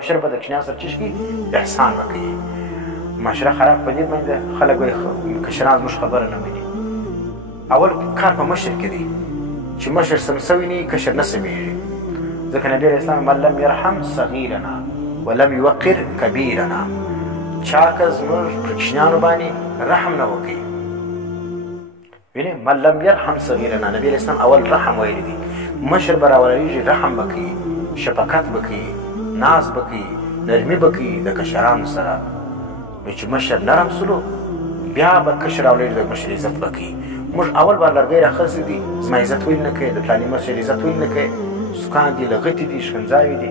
مشر به د کشنیانو سره چش کي احسان به کوي. معاشره خراب په دې باندې خلک وایي کشران زموږ خبره نه مني. اول کار په مشر کې دی چې مشر سم سوي نه کشر نه سمیږي. ځکه نبي علیه السلام من لم یرحم صغیرنا ولم یوقر کبیرنا، چا که زموږ پر کشنیانو باندې رحم نه وکړي. وینې من لم یرحم صغیرنا، نبي علیه السلام اول رحم ویلی دی. مشر به راولاړېږي رحم به کوي، شفقت به کوي، ناز به کوي، نرمي به کوي د کشرانو سره. چې مشر نرم سلو بیا به کشر راولاړېږي د مشر عزت به کوي. موږ اول به لرګی راخرڅې دي زما عزت ولې نه کوې، د فلاني مشر عزت ولې نه کوې، سوکان دي لغتې دي ښکنځاوې دي.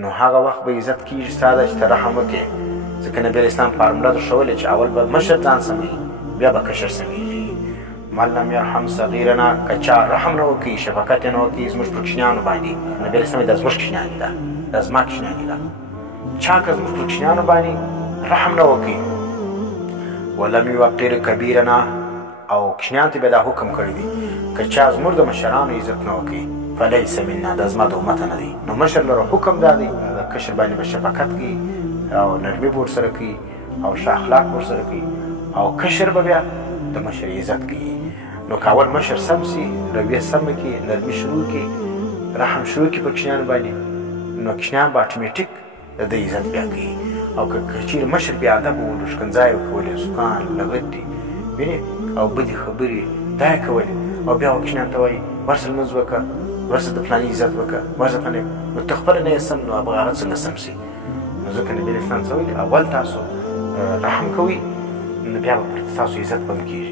نو هغه وخت به عزت کېږي ستا ده چې ته رحم وکړې. ځکه نبي علیه السلام فارموله درښولې چې اول به مشر ځان سموي بیا به کشر سمیږي. من لم یرحم صغیرنا، که چا رحم نه وکړي، شفقت یې نه وکړي زموږ پر کوچنیانو باندې. نبي علیه السلام دا زموږ کوچنیان ده، دا زما کوچنیان ده. چا که زموږ پر کوچنیانو باندې رحم نه وکړي ولم یوقر کبیرنا، او کوچنیانو ته بیا دا حکم کړی دی که چا زموږ د مشرانو عزت نه وکړي فلیس منا، دا زما د امته نه دی. نو مشر لره حکم دا دی د کشر باندې به شفقت کوي او نرمي به ورسره کوي او ښه اخلاق به ورسره کوي، او کشر به بیا د مشر عزت کوي. نو که اول مشر سم سي، رویه سمه کړي، نرمي شروع کړي، رحم شروع کړي پر کوچنیانو باندې، نو کوچنیان به اټومیټیک د ده عزت بیا کوي. او که چیرې مشر بې ادبه و، ښکنځاوې کولې، سوکان لغتې وینې او بدې خبرې دا یې کولې، او بیا کوچنیانو ته وایي ورسه لمونځ وکړه، ورسه د فلاني عزت وکړه، ورسه فلاني، نو ته خپله نه یې سم، نو هغه څنګه سم سي؟ نو ځکه نبي علیه السلام څه ویلي اول تاسو رحم کوئ، نو بیا به تاسو عزت به هم کېږي.